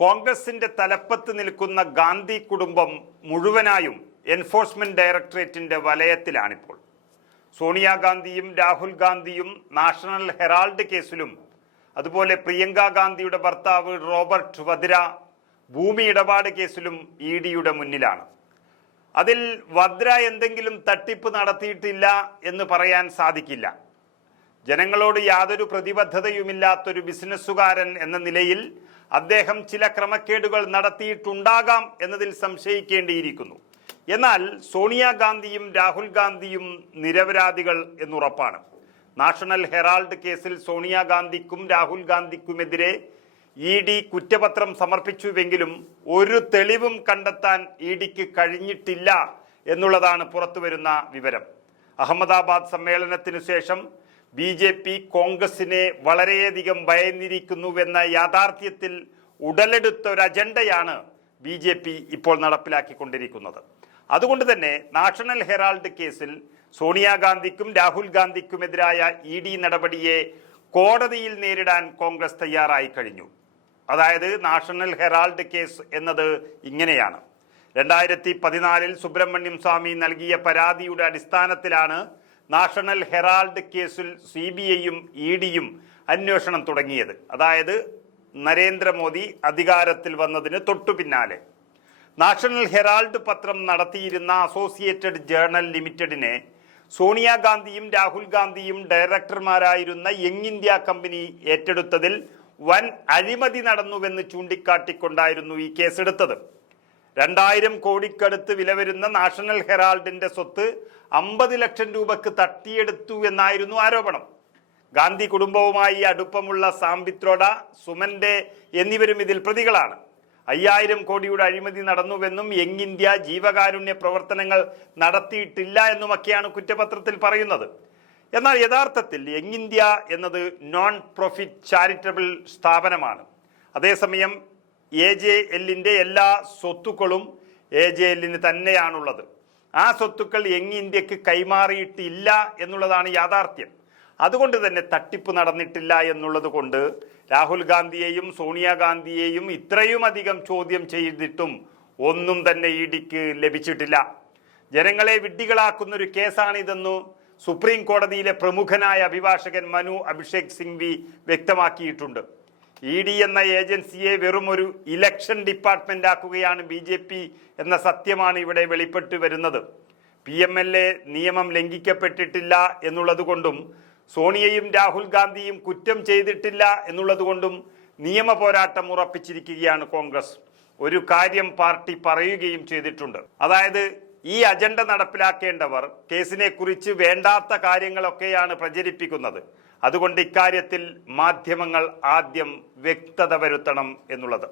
കോൺഗ്രസിന്റെ തലപ്പത്ത് നിൽക്കുന്ന ഗാന്ധി കുടുംബം മുഴുവനായും എൻഫോഴ്സ്മെന്റ് ഡയറക്ടറേറ്റിന്റെ വലയത്തിലാണിപ്പോൾ. സോണിയാഗാന്ധിയും രാഹുൽ ഗാന്ധിയും നാഷണൽ ഹെറാൾഡ് കേസിലും അതുപോലെ പ്രിയങ്ക ഗാന്ധിയുടെ ഭർത്താവ് റോബർട്ട് വദ്ര ഭൂമി ഇടപാട് കേസിലും ഇ ഡിയുടെ മുന്നിലാണ്. അതിൽ വദ്ര എന്തെങ്കിലും തട്ടിപ്പ് നടത്തിയിട്ടില്ല എന്ന് പറയാൻ സാധിക്കില്ല. ജനങ്ങളോട് യാതൊരു പ്രതിബദ്ധതയുമില്ലാത്തൊരു ബിസിനസ്സുകാരൻ എന്ന നിലയിൽ അദ്ദേഹം ചില ക്രമക്കേടുകൾ നടത്തിയിട്ടുണ്ടാകാം എന്നതിൽ സംശയിക്കേണ്ടിയിരിക്കുന്നു. എന്നാൽ സോണിയാഗാന്ധിയും രാഹുൽ ഗാന്ധിയും നിരപരാധികൾ എന്നുറപ്പാണ്. നാഷണൽ ഹെറാൾഡ് കേസിൽ സോണിയാഗാന്ധിക്കും രാഹുൽ ഗാന്ധിക്കുമെതിരെ ഇ ഡി കുറ്റപത്രം സമർപ്പിച്ചുവെങ്കിലും ഒരു തെളിവും കണ്ടെത്താൻ ഇ ഡിക്ക് കഴിഞ്ഞിട്ടില്ല എന്നുള്ളതാണ് പുറത്തുവരുന്ന വിവരം. അഹമ്മദാബാദ് സമ്മേളനത്തിനു ശേഷം ബി ജെ പി കോൺഗ്രസിനെ വളരെയധികം ഭയന്നിരിക്കുന്നുവെന്ന യാഥാർത്ഥ്യത്തിൽ ഉടലെടുത്ത ഒരു അജണ്ടയാണ് ബി ജെ പി ഇപ്പോൾ നടപ്പിലാക്കിക്കൊണ്ടിരിക്കുന്നത്. അതുകൊണ്ട് തന്നെ നാഷണൽ ഹെറാൾഡ് കേസിൽ സോണിയാഗാന്ധിക്കും രാഹുൽ ഗാന്ധിക്കുമെതിരായ ഇ ഡി നടപടിയെ കോടതിയിൽ നേരിടാൻ കോൺഗ്രസ് തയ്യാറായി കഴിഞ്ഞു. അതായത് നാഷണൽ ഹെറാൾഡ് കേസ് എന്നത് ഇങ്ങനെയാണ്. രണ്ടായിരത്തി പതിനാലിൽ സുബ്രഹ്മണ്യം സ്വാമി നൽകിയ പരാതിയുടെ അടിസ്ഥാനത്തിലാണ് നാഷണൽ ഹെറാൾഡ് കേസിൽ സി ബി ഐയും ഇ ഡിയും അന്വേഷണം തുടങ്ങിയത്. അതായത് നരേന്ദ്രമോദി അധികാരത്തിൽ വന്നതിന് തൊട്ടു പിന്നാലെ. നാഷണൽ ഹെറാൾഡ് പത്രം നടത്തിയിരുന്ന അസോസിയേറ്റഡ് ജേർണൽ ലിമിറ്റഡിനെ സോണിയാഗാന്ധിയും രാഹുൽ ഗാന്ധിയും ഡയറക്ടർമാരായിരുന്ന യങ് ഇന്ത്യ കമ്പനി ഏറ്റെടുത്തതിൽ വൻ അഴിമതി നടന്നുവെന്ന് ചൂണ്ടിക്കാട്ടിക്കൊണ്ടായിരുന്നു ഈ കേസെടുത്തത്. രണ്ടായിരം കോടിക്കടുത്ത് വില വരുന്ന നാഷണൽ ഹെറാൾഡിന്റെ സ്വത്ത് അമ്പത് ലക്ഷം രൂപക്ക് തട്ടിയെടുത്തു എന്നായിരുന്നു ആരോപണം. ഗാന്ധി കുടുംബവുമായി അടുപ്പമുള്ള സാംബിത്രോഡ സുമന്റെ എന്നിവരും ഇതിൽ പ്രതികളാണ്. അയ്യായിരം കോടിയുടെ അഴിമതി നടന്നുവെന്നും യങ് ഇന്ത്യ ജീവകാരുണ്യ പ്രവർത്തനങ്ങൾ നടത്തിയിട്ടില്ല എന്നുമൊക്കെയാണ് കുറ്റപത്രത്തിൽ പറയുന്നത്. എന്നാൽ യഥാർത്ഥത്തിൽ യങ് ഇന്ത്യ എന്നത് നോൺ പ്രോഫിറ്റ് ചാരിറ്റബിൾ സ്ഥാപനമാണ്. അതേസമയം എ ജെ എല്ലിന്റെ എല്ലാ സ്വത്തുക്കളും എ ജെ എല്ലിന് തന്നെയാണുള്ളത്. ആ സ്വത്തുക്കൾ യങ് ഇന്ത്യയ്ക്ക് കൈമാറിയിട്ടില്ല എന്നുള്ളതാണ് യാഥാർത്ഥ്യം. അതുകൊണ്ട് തന്നെ തട്ടിപ്പ് നടന്നിട്ടില്ല എന്നുള്ളത് കൊണ്ട് രാഹുൽ ഗാന്ധിയെയും സോണിയാഗാന്ധിയെയും ഇത്രയും അധികം ചോദ്യം ചെയ്തിട്ടും ഒന്നും തന്നെ ഇ ഡിക്ക് ലഭിച്ചിട്ടില്ല. ജനങ്ങളെ വിഡ്ഢികളാക്കുന്ന ഒരു കേസാണിതെന്നു സുപ്രീം കോടതിയിലെ പ്രമുഖനായ അഭിഭാഷകൻ മനു അഭിഷേക് സിംഗ്വി വ്യക്തമാക്കിയിട്ടുണ്ട്. ഇ ഡി എന്ന ഏജൻസിയെ വെറും ഒരു ഇലക്ഷൻ ഡിപ്പാർട്ട്മെന്റ് ആക്കുകയാണ് ബി ജെ പി എന്ന സത്യമാണ് ഇവിടെ വെളിപ്പെട്ടു വരുന്നത്. പി എം എൽ എ നിയമം ലംഘിക്കപ്പെട്ടിട്ടില്ല എന്നുള്ളതുകൊണ്ടും സോണിയയും രാഹുൽ ഗാന്ധിയും കുറ്റം ചെയ്തിട്ടില്ല എന്നുള്ളതുകൊണ്ടും നിയമ പോരാട്ടം ഉറപ്പിച്ചിരിക്കുകയാണ് കോൺഗ്രസ്. ഒരു കാര്യം പാർട്ടി പറയുകയും ചെയ്തിട്ടുണ്ട്. അതായത് ഈ അജണ്ട നടപ്പിലാക്കേണ്ടവർ കേസിനെക്കുറിച്ച് വേണ്ടാത്ത കാര്യങ്ങളൊക്കെയാണ് പ്രചരിപ്പിക്കുന്നത്. അതുകൊണ്ട് ഇക്കാര്യത്തിൽ മാധ്യമങ്ങൾ ആദ്യം വ്യക്തത വരുത്തണം എന്നുള്ളത്.